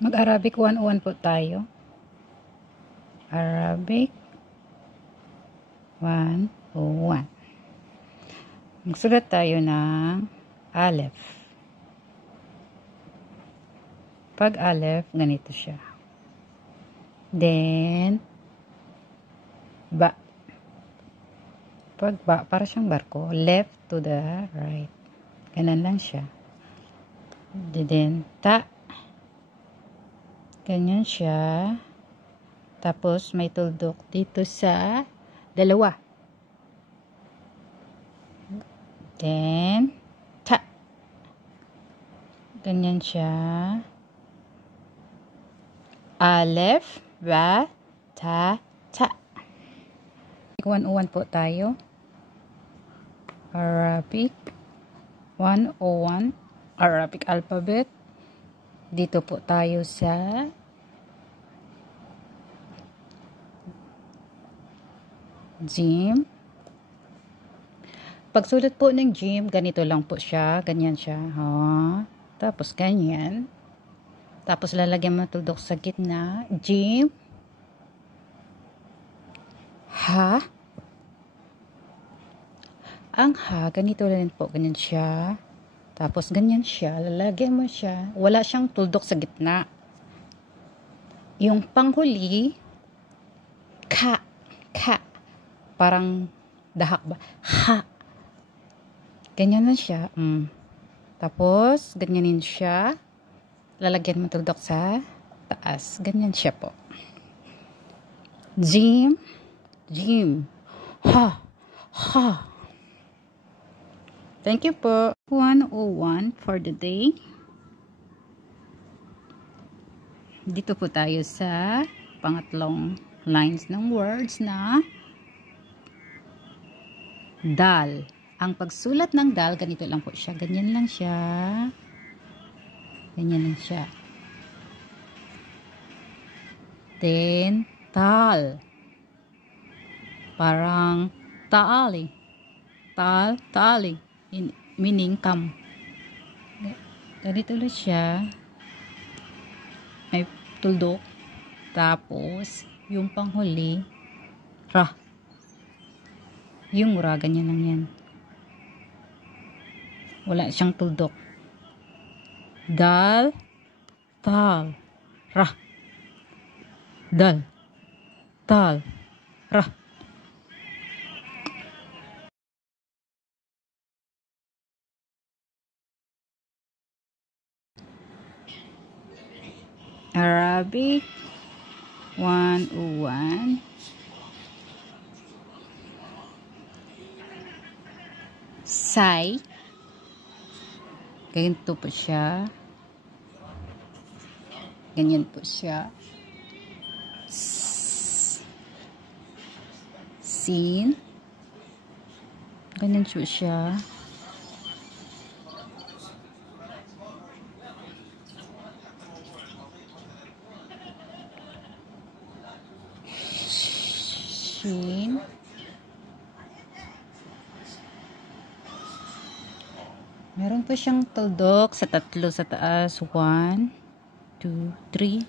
Mag-Arabic 101 po tayo. Arabic 101. Magsulat tayo ng Aleph. Pag Aleph, ganito siya. Then, Ba. Pag Ba, para siyang barko. Left to the right. Ganun lang siya. Then, Ta. Ganyan siya. Tapos, may tuldok dito sa dalawa. Then, Ta. Ganyan siya. Aleph, Ba, Ta, Ta. 101 po tayo. Arabic 101. Arabic alphabet. Dito po tayo sa Jim. Pagsulat po ng Jim, ganito lang po siya. Ganyan siya. Tapos ganyan. Tapos lalagyan mo tuldok sa gitna. Jim. Ha. Ang ha, ganito rin po. Ganyan siya. Tapos ganyan siya. Lalagyan mo siya. Wala siyang tuldok sa gitna. Yung panghuli, ka. Ka. Parang dahak ba? Ha. Ganyan lang siya. Tapos, ganyanin siya. Lalagyan mo tuldok sa taas. Ganyan siya po. Jim. Jim. Ha. Ha. Thank you po. 101 for the day. Dito po tayo sa pangatlong lines ng words na dal. Ang pagsulat ng dal, ganito lang po siya. Ganyan lang siya. Ganyan lang siya. Then, tal. Parang taali. Tal, taali. Meaning come. Ganito lang siya. May tuldok. Tapos, yung panghuli, ra. Yung ra, ganyan lang yan. Wala siyang tuldok. Dal, tal, ra. Dal, tal, ra. Arabic 101. Say. Ganito po siya. Ganyan po siya. Sin. Ganyan po siya. Shin. Meron po siyang tuldok sa tatlo sa taas. 1, 2, 3.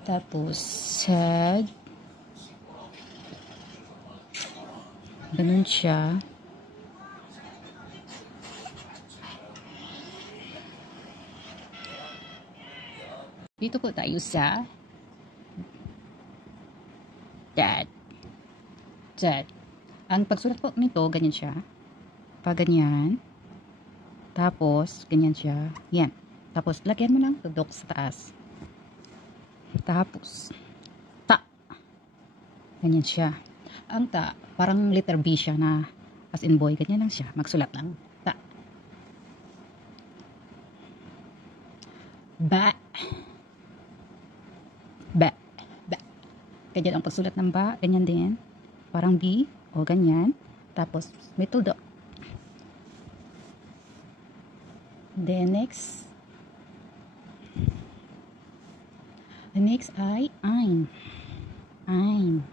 Tapos, sad. Ganun siya. Dito po tayo sa dad. Dad. Ang pagsulat po nito, ganyan siya. Pag ganyan. Tapos, ganyan siya. Yan. Tapos, lagyan mo ng tudok sa taas. Tapos, ta. Ganyan siya. Ang ta, parang letter B siya na as in boy. Ganyan lang siya. Magsulat lang. Ta. Ba. Ba. Ba. Ganyan ang pagsulat ng ba. Ganyan din. Parang B. O ganyan. Tapos, may tudok. Then next, the next ay ain. Ain.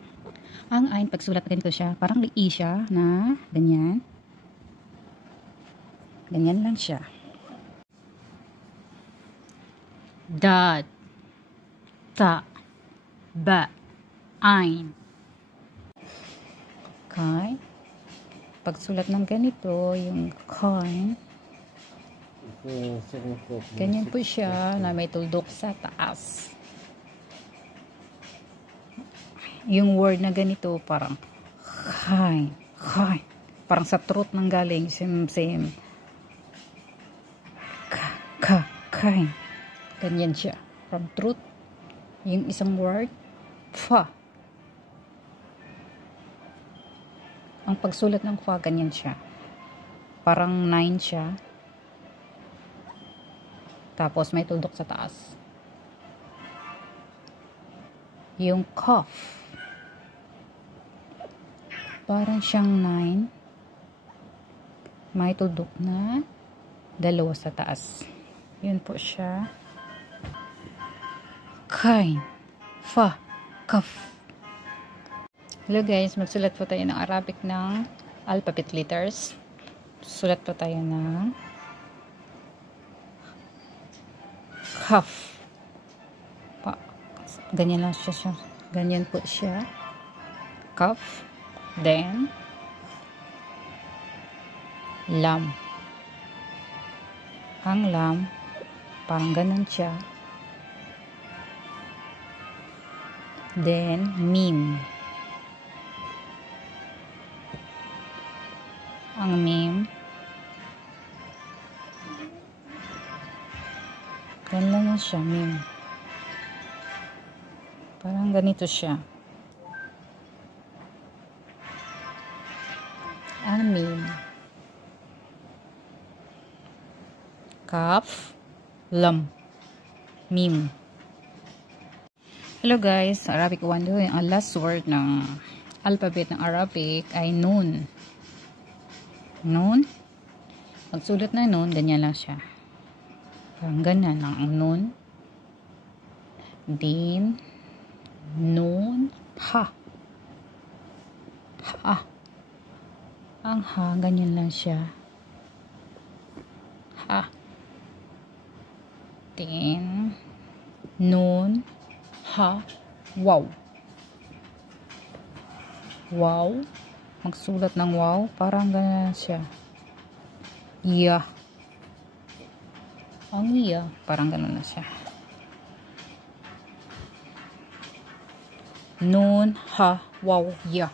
Ang ain, pagsulat ganito siya, parang li siya na ganyan. Ganyan lang siya. dad, ta, ba, ain. Okay? Pagsulat ng ganito, yung coin, ganyan po siya na may tuldok sa taas. Yung word na ganito, parang kain, kain. Parang sa throat nang galing, same. Kain. Ganyan siya. From throat, yung isang word, fa. Ang pagsulat ng fa, ganyan siya. Parang 9 siya. Tapos may tuldok sa taas. Yung cough, parang siyang 9. May tuldok na 2 sa taas. Yun po siya. Kain, fa, cough. Hello guys, magsulat po tayo ng Arabic ng alphabet letters. Sulat po tayo ng kaf. Ganyan lang siya. Ganyan po siya. Kaf. Then lam. Ang lam, parang ganun siya. Then mim. Ang mim, ganun lang siya, mim. Parang ganito siya. Ang mim. Kaf, lam, mim. Hello guys, Arabic 1. Ang last word ng alphabet ng Arabic ay nun. Nun. Pagsulat na nun, ganyan lang siya. Parang ganyan lang ang nun. Din. Nun. Ha. Ha. Ang ha, ganyan lang siya. Ha. Din. Nun. Ha. Wow. Wow. Magsulat ng wow, parang ganyan siya. Ya. Ang ya, parang ganun na siya. Nun, ha, wow, ya.